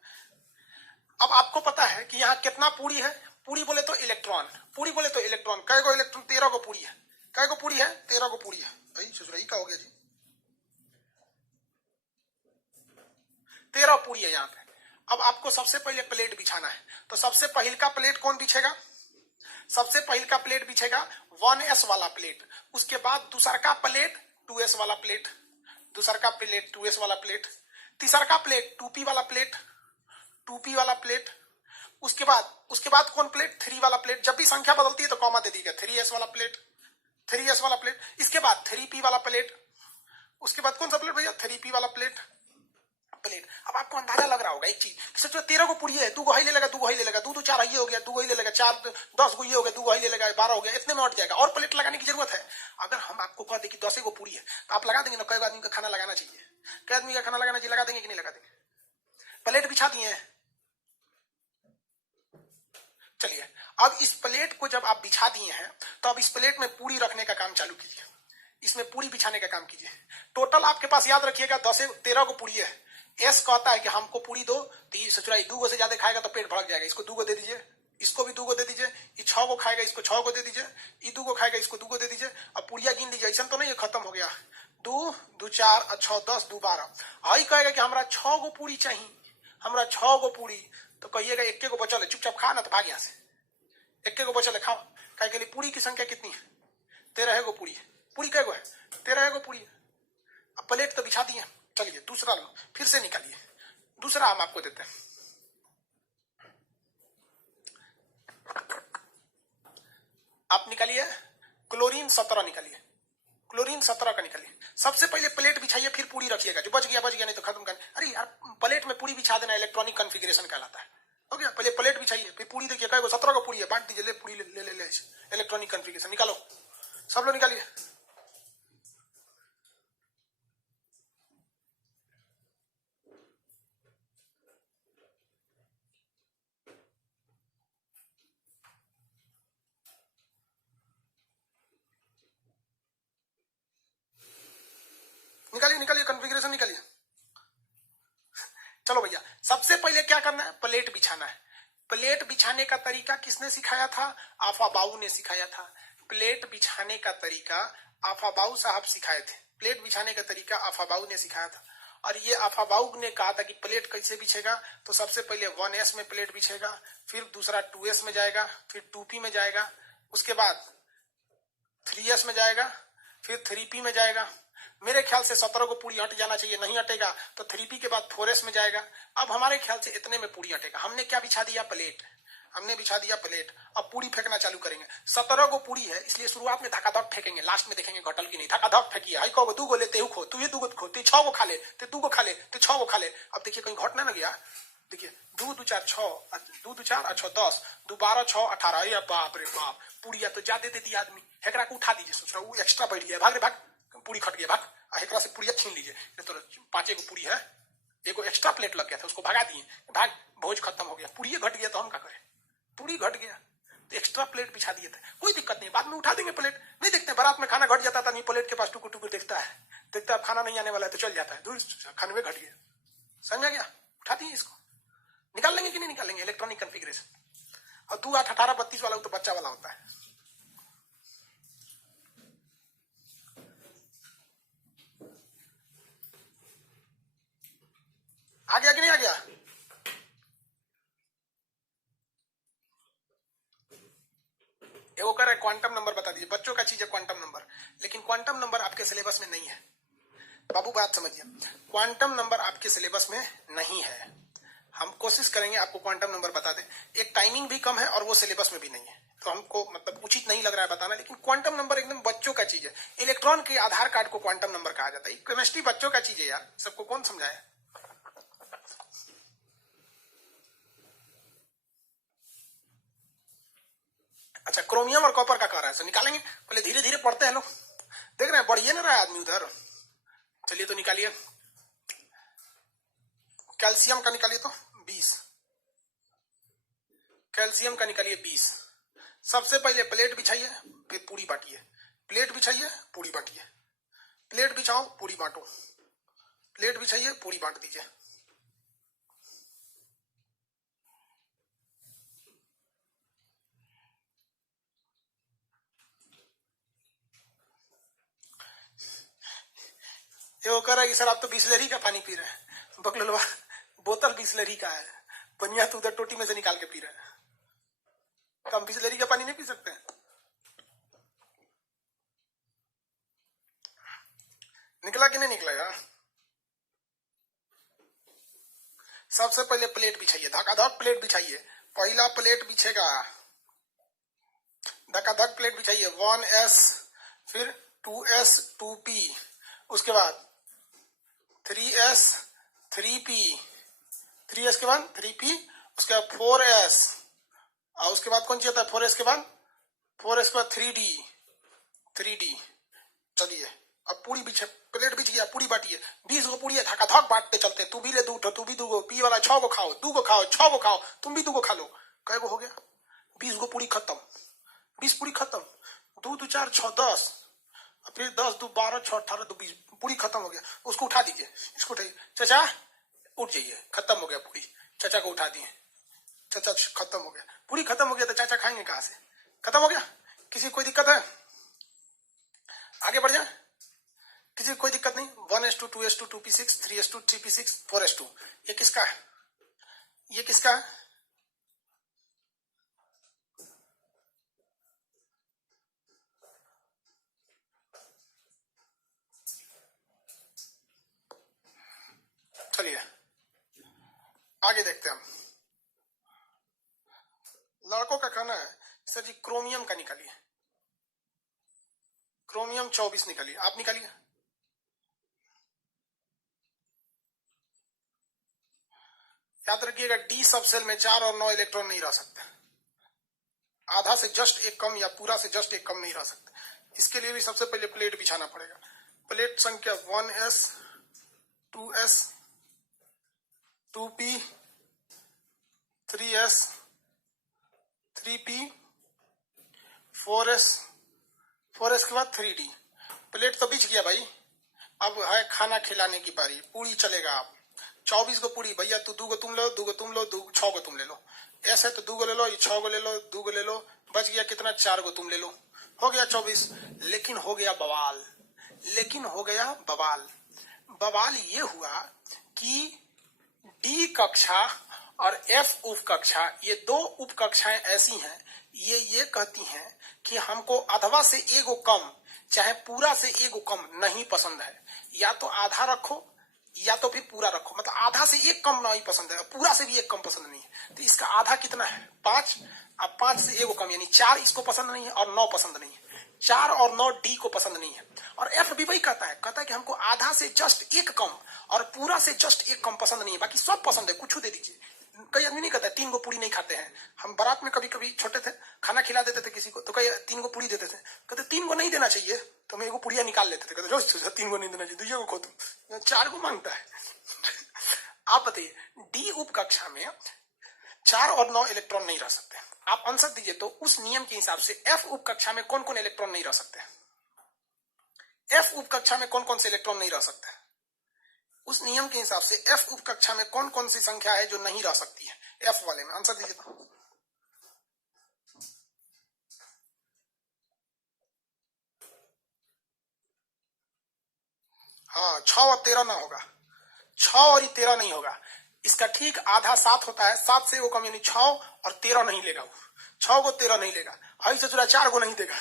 अब आपको पता है कि यहाँ कितना पूरी है? पूरी बोले तो इलेक्ट्रॉन, पूरी बोले तो इलेक्ट्रॉन। कै गो इलेक्ट्रॉन? 13 गो पूरी है। कै गो पूरी है? 13 गो पूरी है। भाई ससुराई का हो गया जी, 13 पूरी है यहाँ पे। अब आपको सबसे पहले प्लेट बिछाना है, तो सबसे पहले का प्लेट कौन बिछेगा? सबसे पहले का प्लेट बिछेगा 1s वाला प्लेट, उसके बाद दूसर का प्लेट 2s वाला प्लेट, दूसर का प्लेट 2s वाला प्लेट, तीसर का प्लेट 2p वाला प्लेट, 2p वाला प्लेट, उसके बाद कौन प्लेट? 3 वाला प्लेट। जब भी संख्या बदलती है तो कॉमा दे दीजिएगा, 3s वाला प्लेट, 3s वाला प्लेट। इसके बाद 3p वाला प्लेट, उसके बाद कौन सा प्लेट भैया? 3p वाला प्लेट। अब आपको अंदाजा लग रहा होगा एक चीज, सोचो 13 को पूरी है, 2 गो हाई ले लेगा, 2 गो हाई ले लेगा, 2 2 4 ये हो गया, 2 गो हाई ले लेगा, 4 10 गो ये हो गया, 2 गो हाई ले लेगा, 12 हो गया, इतने में अट जाएगा। और प्लेट लगाने की जरूरत है? अगर हम आपको कह दें कि 10 गो पूरी है, तो आप लगा देंगे ना? कई आदमी का खाना लगाना चाहिए, कई आदमी का खाना लगाना चाहिए, लगा देंगे कि नहीं लगा देंगे? प्लेट बिछा दिए हैं। चलिए, अब इस प्लेट को जब आप बिछा दिए हैं तो अब इस प्लेट में पूरी रखने का काम चालू कीजिए, इसमें पूरी बिछाने का काम कीजिए। टोटल आपके पास याद रखिएगा 13 को पूरी है। एस कहता है कि हमको पूरी दो, तो ये सचुराई 2 गो से ज्यादा खाएगा तो पेट भड़क जाएगा, इसको 2 गो दे दीजिए, इसको भी 2 गो दे दीजिए, ये 6 गो खाएगा, इसको 6 गो दे दीजिए, ये 2 गो खाएगा, इसको 2 गो दे दीजिए। अब पूरिया गिन लीजिए, ऐसा तो नहीं है खत्म हो गया। 2 2 4 6 10 2 12। आई कहेगा कि हमारा 6 गो पूरी चाहिए, हमारा 6 गो पूरी, तो कहिएगा 1 गो बचल है, चुपचाप खा ना, तो भाग यहाँ से। 1 गो बचल है, खाओ। कहे के लिए पूरी की संख्या कितनी है? 13 गो पूरी है। पूरी कै गो है? 13 गो पूरी है। अब प्लेट तो बिछा दिए, चलिए दूसरा लो, फिर से निकालिए। दूसरा हम आपको देते हैं, आप निकालिए क्लोरीन 17 निकालिए, क्लोरीन 17 का निकालिए। सबसे पहले प्लेट बिछाइए, फिर पूरी रखिएगा, जो बच गया नहीं तो खत्म कर। अरे यार, प्लेट में पूरी बिछा देना इलेक्ट्रॉनिक कॉन्फ़िगरेशन कहलाता है। हो गया, पहले प्लेट बिछाइए, फिर पूरी देखिए, कई 17 को पूरी है, बांट दीजिए, ले पूरी ले इलेक्ट्रॉनिक कॉन्फ़िगरेशन निकालो, सब लोग निकालिए। निकालिए कॉन्फ़िगरेशन निकालिए। चलो भैया, सबसे पहले क्या करना है? प्लेट बिछाना है। प्लेट बिछाने का तरीका किसने सिखाया था? आफाबाऊ ने सिखाया था। प्लेट बिछाने का तरीका आफाबाऊ साहब सिखाए थे। प्लेट बिछाने का तरीका आफाबाऊ ने सिखाया था। और ये आफाबाऊ ने कहा था कि प्लेट कैसे बिछेगा, तो सबसे पहले 1s में प्लेट बिछेगा, फिर दूसरा 2s में जाएगा, फिर 2p में जाएगा, उसके बाद 3s में जाएगा, फिर 3p में जाएगा। मेरे ख्याल से 17 को पूरी हट जाना चाहिए, नहीं हटेगा तो 3p के बाद 4s में जाएगा। अब हमारे ख्याल से इतने में पूरी हटेगा। हमने क्या बिछा दिया? प्लेट। हमने बिछा दिया प्लेट। अब पूरी फेंकना चालू करेंगे। 17 को पूरी है, इसलिए शुरुआत में धक्का-धक फेंकेंगे, लास्ट में देखेंगे घटल की नहीं। धक्का-धक फेंकिए, हाई कहो 2 गो लेते हूँ खो, तू ये 2 गो खो, तू 6 गो खा ले, तू 2 गो खा ले, तू 6 गो खा ले। अब देखिए कहीं घटना ना गया। देखिए 2 2 4 6, 2 2 4 6 10, 2 12 6 18। ये बाप रे बाप, पूरी तो जा दे दी आदमी। हेकरा को उठा दीजिए, सोच रहा वो एक्स्ट्रा बैठ गया, भाग रे भाग, पूरी खट गया, भाग। हेकरा से पूरी छीन लीजिए, तो 5 गो पूरी है, एगो एक्स्ट्रा प्लेट लग गया था, उसको भगा दिए, भाग, भोज खत्म हो गया। पूरी घट गया तो हम क्या करें? पूरी घट गया तो एक्स्ट्रा प्लेट बिछा दिए थे, कोई दिक्कत नहीं, बाद में उठा देंगे प्लेट। नहीं देखते बारात में खाना घट जाता था, नहीं प्लेट के पास टुकुर टुकुर देखता है खाना नहीं आने वाला है तो चल जाता है, दूर खाने में घट गया, समझा गया? उठा दिए इसको, निकाल लेंगे कि नहीं निकालेंगे इलेक्ट्रॉनिक कॉन्फ़िगरेशन। और 2 8 18 32 वाला तो बच्चा वाला होता है। आ गया कि नहीं आ गया? वो कर रहा है क्वांटम नंबर बता दीजिए। बच्चों का चीज है क्वांटम नंबर, लेकिन क्वांटम नंबर आपके सिलेबस में नहीं है बाबू, बात समझिए। क्वांटम नंबर आपके सिलेबस में नहीं है। हम कोशिश करेंगे आपको क्वांटम नंबर बता दें। एक टाइमिंग भी कम है और वो सिलेबस में भी नहीं है, तो हमको मतलब उचित नहीं लग रहा है बताना, लेकिन क्वांटम नंबर एकदम बच्चों का चीज है। इलेक्ट्रॉन के आधार कार्ड को क्वांटम नंबर कहा जाता है। केमिस्ट्री बच्चों का चीज है यार, सबको कौन समझाया? अच्छा, क्रोमियम और कॉपर का कह रहा है, सर निकालेंगे। पहले धीरे धीरे पढ़ते हैं लोग, देख रहे हैं बढ़िए ना रहा है आदमी उधर। चलिए तो निकालिए। कैल्शियम का निकालिए तो 20, कैल्शियम का निकालिए 20। सबसे पहले प्लेट बिछाइए, फिर पूरी बांटिए। प्लेट बिछाइए, पूरी बांटिए। प्लेट बिछाओ, पूरी बांटो। प्लेट बिछाइए, पूरी बांट दीजिए। ये वो कह रहा है कि सर आप तो बिस्लरी का पानी पी रहे हैं। बकलवा, बोतल बिस्लरी का है, पनिया तो उधर टोटी में से निकाल के पी रहे हैं। तो हम बिस्लरी का पानी नहीं पी सकते? निकला कि नहीं निकला यार? सबसे पहले प्लेट बिछाइए, धकाधक प्लेट बिछाइए। पहला प्लेट बिछेगा, धकाधक प्लेट बिछाइए। 1s, फिर 2s 2p, उसके बाद 3s 3p, 3s के बाद 3p, उसके बाद 4s, और उसके बाद कौन सी होता है 4s के बाद? 4s के बाद 3d, 3d। चलिए अब पूरी बिछे, प्लेट बिछ गया, पूरी बांटिए। 20 को पूरी है, धकाधक बांटते चलते। तू भी ले 2, तू भी 2, पी वाला 6 को खाओ, 2 को खाओ, 6 को खाओ, तुम भी 2 को खा लो। कै को हो गया? 20 को पूरी खत्म, 20 पूरी खत्म। 2 2 4 6 10, फिर 10 2 12 6 18 2 20, पूरी खत्म हो गया। उसको उठा दीजिए, इसको उठाइए। चाचा उठ जाइए, खत्म हो गया पूरी। चाचा को उठा दिए, चाचा खत्म हो गया, पूरी खत्म हो गया। तो चाचा खाएंगे कहां से? खत्म हो गया। किसी को कोई दिक्कत है? आगे बढ़ जाए, किसी को कोई दिक्कत नहीं। 1s2 2s2 2p6 3s2 3p6 4s2। ये किसका है? ये किसका है? चलिए आगे देखते हैं हम। लड़कों का कहना है सर जी क्रोमियम का निकालिए। क्रोमियम 24 निकालिए, आप निकालिए। याद रखिएगा डी सब सेल में 4 और 9 इलेक्ट्रॉन नहीं रह सकते। आधा से जस्ट एक कम या पूरा से जस्ट एक कम नहीं रह सकते। इसके लिए भी सबसे पहले प्लेट बिछाना पड़ेगा। प्लेट संख्या 1s 2s 2p 3s 3p 4s 4s के बाद 3d। प्लेट तो बिछ गया भाई, अब है खाना खिलाने की बारी। पूरी चलेगा। आप 24 को पूरी, भैया तू 2 को तुम लो, 2 को तुम लो, 6 को तुम ले लो। ऐसे तो 2 को ले लो, 6 को ले लो, 2 को ले लो, बच गया कितना? 4 को तुम ले लो, हो गया 24। लेकिन हो गया बवाल, लेकिन हो गया बवाल। बवाल ये हुआ कि डी कक्षा और एफ उप कक्षा, ये 2 उप कक्षाएं ऐसी हैं, ये कहती हैं कि हमको अधवा से एगो कम चाहे पूरा से एगो कम नहीं पसंद है। या तो आधा रखो या तो फिर पूरा रखो, मतलब आधा से एक कम नहीं पसंद है, पूरा से भी एक कम पसंद नहीं है। तो इसका आधा कितना है? 5। अब 5 से एगो कम यानी 4 इसको पसंद नहीं है और 9 पसंद नहीं है। 4 और 9 डी को पसंद नहीं है। और एफ भी वही कहता है कि हमको आधा से जस्ट एक कम और पूरा से जस्ट एक कम पसंद नहीं है, बाकी सब पसंद है, कुछ दे दीजिए। कई आदमी नहीं कहता 3 को पूरी नहीं खाते हैं। हम बारात में कभी कभी छोटे थे, खाना खिला देते थे किसी को, तो कई 3 को पूरी देते थे। कहते 3 को नहीं देना चाहिए, तो हम एगो पूड़िया निकाल लेते थे। कहते रोज 3 को नहीं देना चाहिए, दूसरे को खो तुम, 4 को मांगता है। आप बताइए डी उप कक्षा में 4 और 9 इलेक्ट्रॉन नहीं रह सकते। आप आंसर दीजिए तो उस नियम के हिसाब से एफ उप कक्षा में कौन कौन इलेक्ट्रॉन नहीं रह सकते? एफ उप कक्षा में कौन कौन से इलेक्ट्रॉन नहीं रह सकते? उस नियम के हिसाब से एफ उप कक्षा में कौन कौन सी संख्या है जो नहीं रह सकती है एफ वाले में? आंसर दीजिए तो। हाँ 6 और 13 ना होगा, 6 और 13 नहीं होगा। इसका ठीक आधा 7 होता है, 7 से वो कम यानी 6 और 13 नहीं लेगा, वो 6 को 13 नहीं लेगा, हई से जुड़ा 4 को नहीं देगा।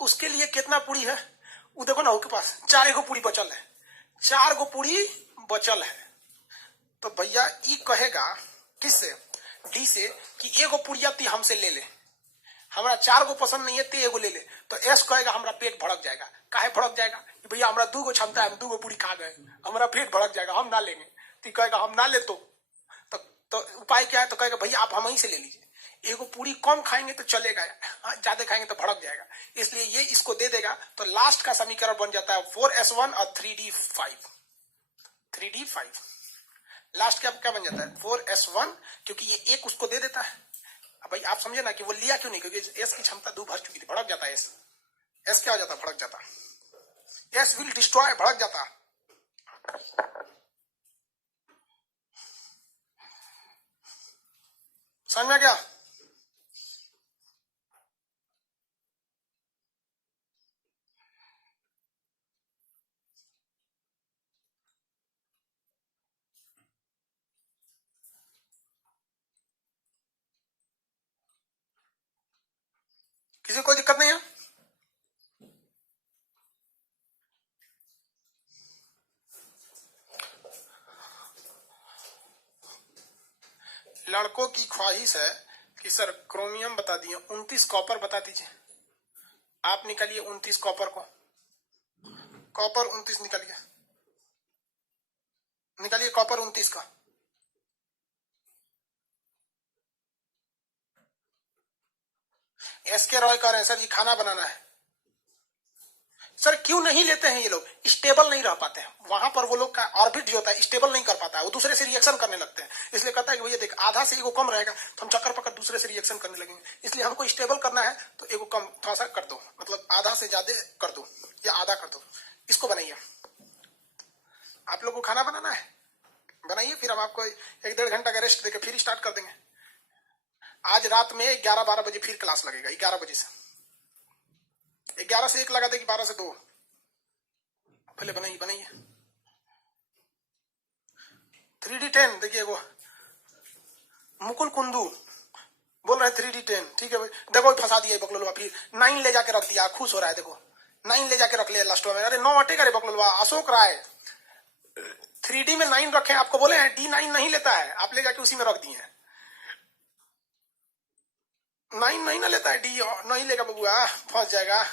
उसके लिए कितना पूरी है वो देखो ना, उसके पास 4 को पूरी बचल है, 4 को पूरी बचल है। तो भैया ई कहेगा किससे, डी से, कि एगो पुड़िया ती हमसे ले ले, हमारा 4 को पसंद नहीं है ते एगो ले ले। तो एस कहेगा हमारा पेट भड़क जाएगा। काहे भड़क जाएगा कि भैया हमारा 2 क्षमता है, हम 2 पूरी खा गए, हमारा पेट भड़क जाएगा, हम ना लेंगे। तो कहेगा हम ना ले तो उपाय क्या है, तो कहेगा भैया आप हम ही से ले लीजिए, एगो पूरी कम खाएंगे तो चलेगा, ज्यादा खाएंगे तो भड़क जाएगा, इसलिए ये इसको दे देगा। तो लास्ट का समीकरण बन जाता है 4s1 और 3d5, 3d5 लास्ट क्या बन जाता है 4s1, क्योंकि ये एक उसको दे देता है। अब भाई आप समझे ना कि वो लिया क्यों नहीं, क्योंकि एस की क्षमता 2 भर चुकी थी, भड़क जाता है एस क्या हो जाता, भड़क जाता, एस विल डिस्ट्रॉय, भड़क जाता। समझ में क्या? किसी को कोई दिक्कत नहीं है? लड़कों की ख्वाहिश है कि सर क्रोमियम बता दिए, 29 कॉपर बता दीजिए। आप निकालिए 29 कॉपर को, कॉपर 29 निकालिए, निकालिए कॉपर 29 का। एसके रॉय कह रहे हैं सर जी खाना बनाना है। सर क्यों नहीं लेते हैं ये लोग, स्टेबल नहीं रह पाते हैं वहां पर, वो लोग का ऑर्बिट जो होता है स्टेबल नहीं कर पाता है, वो दूसरे से रिएक्शन करने लगते हैं। इसलिए कहता है कि भैया देख आधा से एगो कम रहेगा तो हम चक्कर पकड़ दूसरे से रिएक्शन करने लगेंगे, इसलिए हमको स्टेबल करना है तो एगो कम थोड़ा सा कर दो, मतलब आधा से ज्यादा कर दो या आधा कर दो। इसको बनाइए, आप लोग को खाना बनाना है, बनाइए, फिर हम आपको 1-1.5 घंटा का रेस्ट देकर फिर स्टार्ट कर देंगे। आज रात में 11-12 बजे फिर क्लास लगेगा, 11 बजे से, 11 से 1 लगा देगी, 12 से 2, पहले बनाइए बनाइए। 3D10 देखिए, वो मुकुल कुंदू बोल रहे 3D10, ठीक है भाई। देखो फंसा दिया बकलोलवा, फिर 9 ले जाके रख दिया, खुश हो रहा है, देखो 9 ले जाके रख लिया लास्ट में। अरे 9 हटेगा रे बकलोलवा, अशोक राय 3D में 9 रखे, आपको बोले हैं D9 नहीं लेता है, आप ले जाके उसी में रख दिए हैं। 9 नहीं ना लेता है, डी नहीं लेगा बबुआ, फंस जाएगा।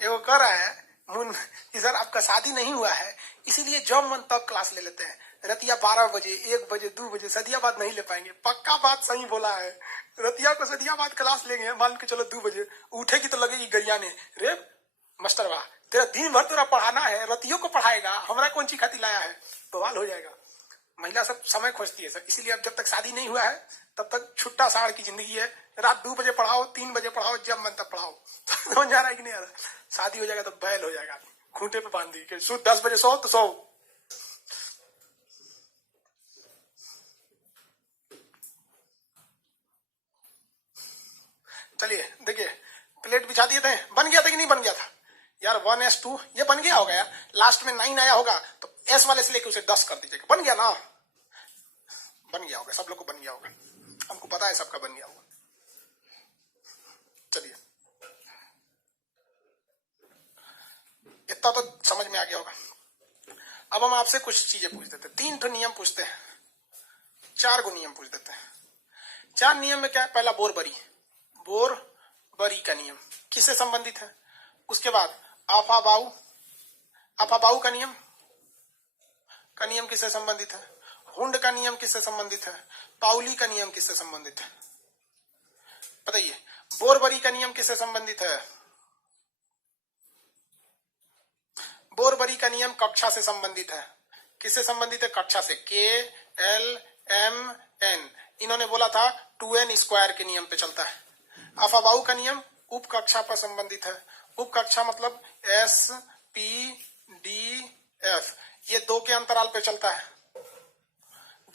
वो कह रहा है मुन कि सर आपका शादी नहीं हुआ है, इसीलिए जब मन तब क्लास ले लेते हैं, रतिया 12 बजे 1 बजे 2 बजे सदियाबाद नहीं ले पाएंगे। पक्का बात सही बोला है, रतिया को सदियाबाद क्लास लेंगे, मान के चलो 2 बजे उठेगी तो लगेगी गरियाने, रे मास्टर वाह तेरा दिन भर तेरा पढ़ाना है, रतियों को पढ़ाएगा, हमारा कौन ची खाती लाया है, बवाल हो जाएगा। महिला सब समय खोजती है सर, इसीलिए अब जब तक शादी नहीं हुआ है तब तक छुट्टा साड़ की जिंदगी है, रात 2 बजे पढ़ाओ 3 बजे पढ़ाओ, जब मन तब पढ़ाओ। समझ आ रहा है कि नहीं आ रहा? शादी हो जाएगा तो बैल हो जाएगा, खूंटे पे बांध दी 10 बजे सो तो सो। चलिए देखिए, प्लेट बिछा दिए थे, बन गया था कि नहीं बन गया था यार? 1s2 ये बन गया होगा यार, लास्ट में 9 आया होगा तो एस वाले से लेके उसे 10 कर दीजिएगा, बन गया ना? बन गया होगा, सब लोग को बन गया होगा, हमको पता है सबका बन गया होगा। चलिए इतना तो समझ में आ गया होगा। अब हम आपसे कुछ चीजें पूछ देते हैं, 3 ठो नियम पूछते हैं, 4 गो नियम पूछ देते हैं। 4 नियम में क्या है? पहला बोरबरी, बोरबरी का नियम किससे संबंधित है? उसके बाद आफाबाऊ, आफाबाऊ का नियम किससे संबंधित है? हुंड का नियम किससे संबंधित है? पाउली का नियम किससे संबंधित है? बताइए, बोरबरी का नियम किससे संबंधित है? बोरबरी का नियम कक्षा से संबंधित है। किससे संबंधित है? कक्षा से, KLMN, इन्होंने बोला था 2n² के नियम पे चलता है। अफाबाऊ का नियम उप कक्षा पर संबंधित है। उप कक्षा मतलब SPDF, ये 2 के अंतराल पे चलता है।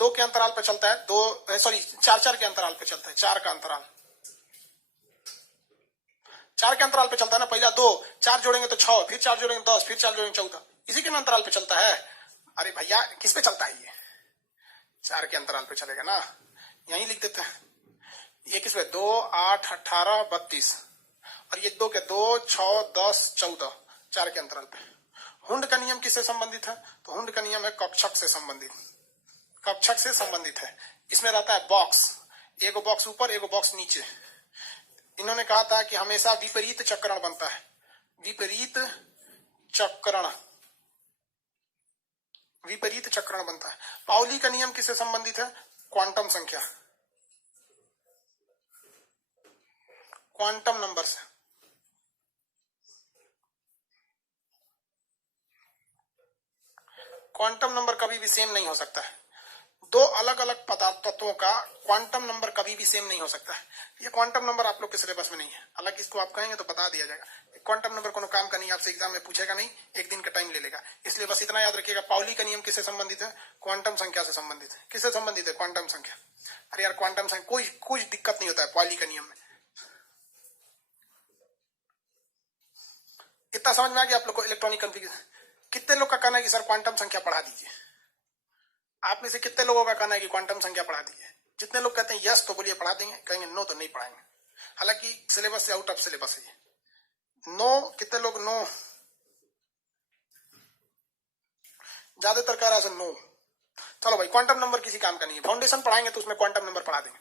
2 के अंतराल पे चलता है, 4 के अंतराल पे चलता है, 4 का अंतराल, 4 के अंतराल पे चलता है ना। पहला 2, 4 जोड़ेंगे तो 6, फिर 4 जोड़ेंगे 10, फिर 4 जोड़ेंगे 14, इसी के अंतराल पे चलता है। अरे भैया किस पे चलता है ये? 4 के अंतराल पे चलेगा ना, यहीं लिख देते हैं। ये किस पे? 2, 8, 18, 32, और ये 2 के 2, 6, 10, 14, 4 के अंतराल पे। हुंड का नियम किससे संबंधित है? तो हुंड का नियम है कक्षक से संबंधित, कक्षक से संबंधित है। इसमें रहता है बॉक्स, एगो बॉक्स ऊपर एगो बॉक्स नीचे। इन्होंने कहा था कि हमेशा विपरीत चक्रण बनता है, विपरीत चक्रण, विपरीत चक्रण बनता है। पाउली का नियम किससे संबंधित है? क्वांटम संख्या, क्वांटम नंबर से। क्वांटम नंबर कभी भी सेम नहीं हो सकता है। दो अलग अलग पदार्थ तत्वों का क्वांटम नंबर कभी भी सेम नहीं हो सकता है। ये क्वांटम नंबर आप लोग के सिलेबस में नहीं है, हालांकि इसको आप कहेंगे तो बता दिया जाएगा। क्वांटम नंबर कोनो काम का नहीं, आपसे एग्जाम में पूछेगा नहीं, 1 दिन का टाइम ले लेगा। इसलिए बस इतना याद रखिएगा, पाउली का नियम किससे संबंधित है? क्वांटम संख्या से संबंधित है। किससे संबंधित है? क्वांटम संख्या। अरे यार क्वांटम संख्या कुछ दिक्कत नहीं होता है पाउली का नियम में। इतना समझ में आ गया आप लोग को? Electronic configuration. कितने लोग का कहना है कि सर क्वांटम संख्या पढ़ा दीजिए? आप में से कितने लोगों का कहना है कि क्वांटम संख्या पढ़ा दीजिए? जितने लोग कहते हैं यस तो बोलिए पढ़ा देंगे, कहेंगे नो तो नहीं पढ़ाएंगे। हालांकि सिलेबस से आउट ऑफ सिलेबस है। नो कितने लोग? नो, ज्यादातर कह रहा है नो। चलो भाई, क्वांटम नंबर किसी काम का नहीं है, फाउंडेशन पढ़ाएंगे तो उसमें क्वांटम नंबर पढ़ा देंगे।